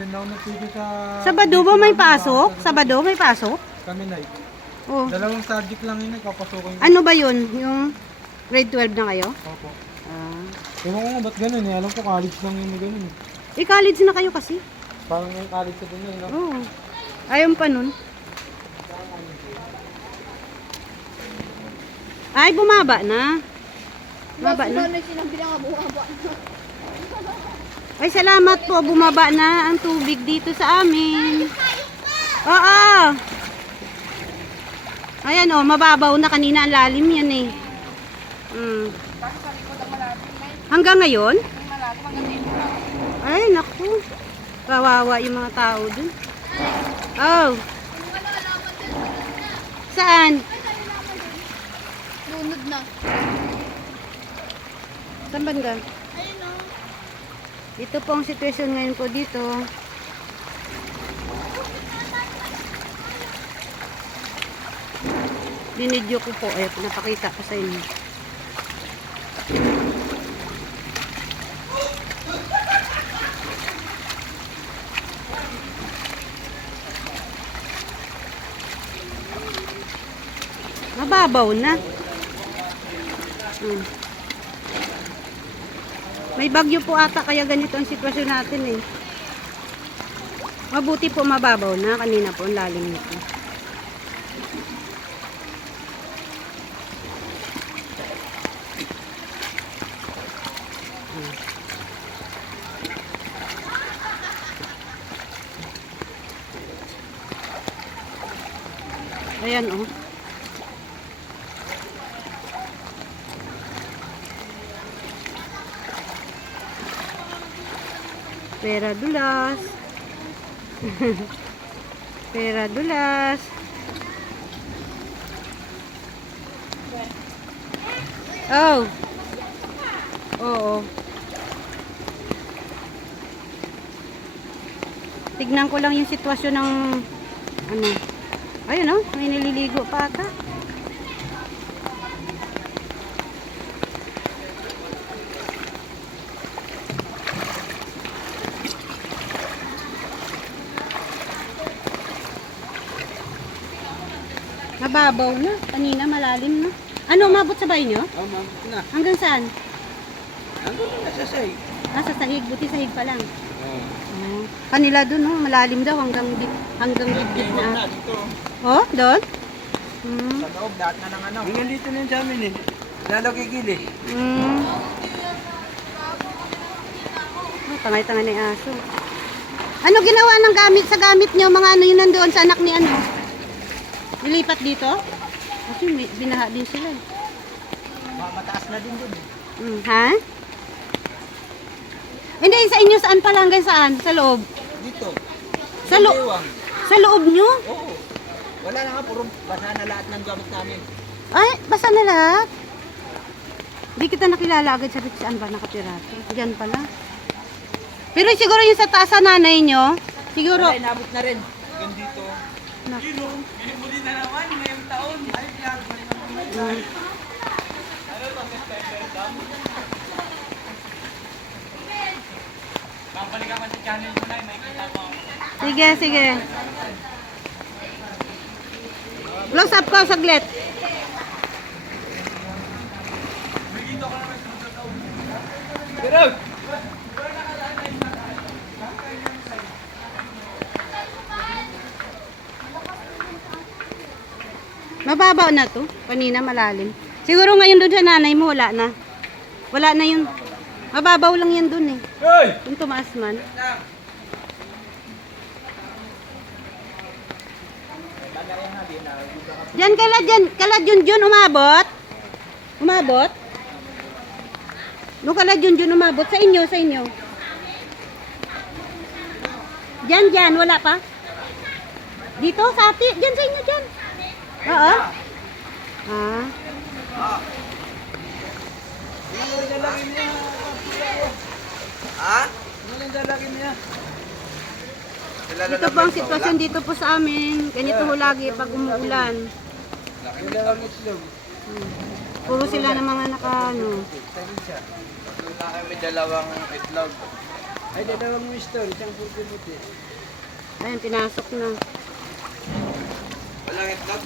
Minsan na ako nagpili sa... Sabado ba may pasok? Sabado may pasok? Kami na Oh. Dalawang subject lang yun, kapasukin ko. Ano ba yun? Yung grade 12 na kayo? Opo. Ah. Ewan ko nga ba't ganun eh. Alam ko college lang yun na ganun eh. Eh, college na kayo kasi. Parang may college sa din yun, no? Oo. Ayaw pa nun. Ay, bumaba na. Bumaba na. Ay, salamat po. Bumaba na ang tubig dito sa amin. Oo. Ayan o, mababaw na kanina. Ang lalim yan eh. Hanggang ngayon? Ay, naku. Kawawa yung mga tao dun. Oh. Saan? Lunod na. Saan banda? Ayun o. Ito po ang sitwasyon ngayon po dito. Dinidyo ko po. Ay, pinapakita ko sa inyo. Mababaw na. May bagyo po ata kaya ganito ang sitwasyon natin eh. Mabuti po mababaw na. Kanina po ang lalim nito. Ayan oh. Pera dulas. Pera dulas. Oh. Oo. Tignan ko lang yung sitwasyon ng ano. Ayun oh, may nililigo pa ata. Mababaw na. Kanina malalim na. Ano, umabot sa bahay nyo? Oo, ma'am. Na. Hanggang saan? Ano na sa sahig? Sa sahig. Buti sahig pa lang. Oo. Oh. Kanila dun, oh, malalim daw hanggang dibdib na. Dito. Oh, doon? Sa loob, lahat na ng ano. Hanggang dito na yun sa amin eh. Lalagigil eh. Oh, tangay-tangay na yung aso. Ano ginawa ng gamit sa gamit nyo? Mga ano yun nandoon sa anak ni ano? Nilipat dito? Kasi binaha din sila eh. Mataas na din dun eh. Ha? Hindi, sa inyo saan pala hanggang saan? Sa loob? Dito. Sa loob? Sa loob nyo? Oo. Wala na nga, puro basa na lahat ng gamit namin. Ay, basta na lahat. Hindi kita nakilala agad sa saan ba nakatira. Diyan pala. Pero siguro yung sa taas sa nanay nyo, siguro... Wala, inabot na rin. Hanggang dito. Naku. Muli na naman, ngayong taon. Ay, babalik ako sa channel ko na, may kita ko. Sige, sige. Close up ko, saglit. Pero! Mababaw na to. Kanina malalim. Siguro ngayon doon sa nanay mo, wala na. Wala na yun. Mababaw lang yan doon eh. Hey! Kung tumaas man. Diyan kalad yun umabot. Umabot? Nung kalad yun umabot. Sa inyo, sa inyo. Diyan, wala pa? Dito, sa ati. Diyan sa inyo, diyan. Oo. Ah. Ha? Ano yung dalagin niya? Dito po ang sitwasyon dito po sa amin. Ganito ho lagi pag umuulan. Laki dalawang itlog. Puro sila ng mga naka ano. May dalawang itlog. Ay, dalawang wisdom, isang puti-puti. Ayun, pinasok na. Walang itlog?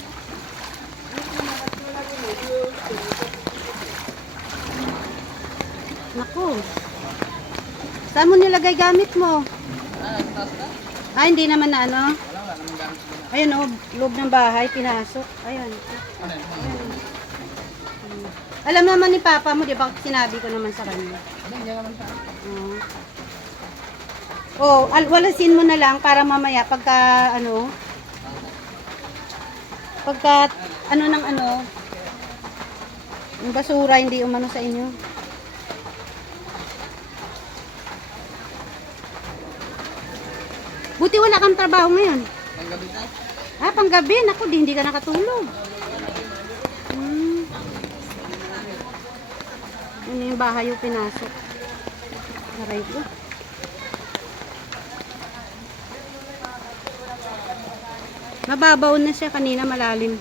Naku. Saan mo nilagay gamit mo? Ah, hindi naman na ano. Wala naman gamit sila. Ayun oh, loob ng bahay, pinasok. Ayun. Ano yun? Alam naman ni Papa mo, di ba? Sinabi ko naman sa kanya. Ano niya naman sa Walasin mo na lang para mamaya pagka yung basura hindi umano sa inyo. Buti wala kang trabaho ngayon. Ang gabi na? Ah, panggabi. Naku, hindi ka nakatulog. Ano yung bahay yung pinasok. Aray ko. Mababaw na siya kanina, malalim.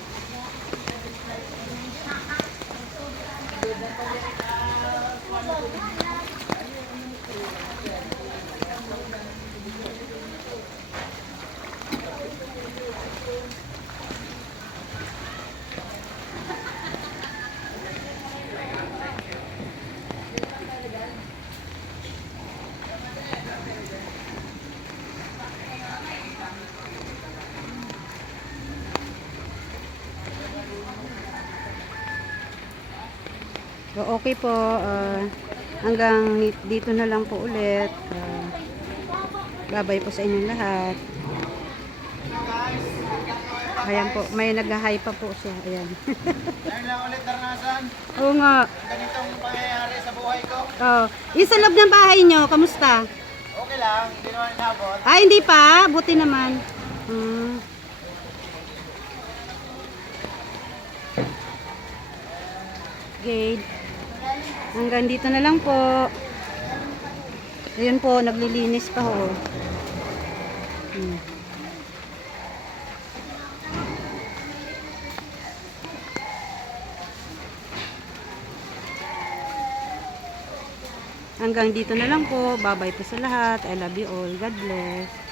So, okay po. Hanggang dito na lang po ulit. Babay po sa inyong lahat. Ayan po. May nag-hi pa po siya. Ayan. Ngayon lang ulit naranasan. Oo nga. Ganitong pangyayari sa buhay ko. Oh. Yung sa loob ng bahay nyo, kamusta? Okay lang, hindi naman inabot. Ah, hindi pa. Buti naman. Okay. Hanggang dito na lang po. Ayun po, naglilinis pa ho. Hanggang dito na lang po. Bye-bye po sa lahat. I love you all. God bless.